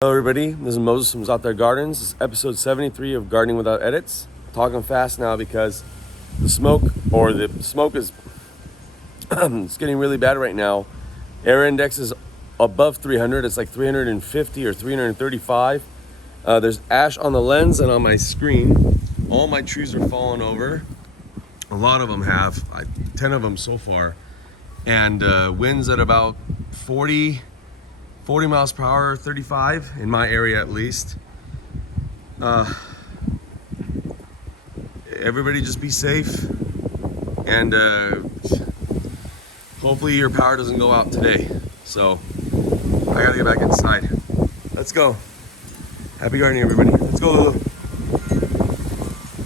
Hello everybody, this is Moses from Out There Gardens. This is episode 73 of Gardening Without Edits. Talking fast now because the smoke is it's getting really bad right now. Air index is above 300. It's like 350 or 335. There's ash on the lens and on my screen. All my trees are falling over. A lot of them have, 10 of them so far. And winds at about 40 miles per hour, 35 in my area at least. Everybody just be safe, and hopefully your power doesn't go out today. So I gotta get back inside. Let's go. Happy gardening, everybody. Let's go, Lulu.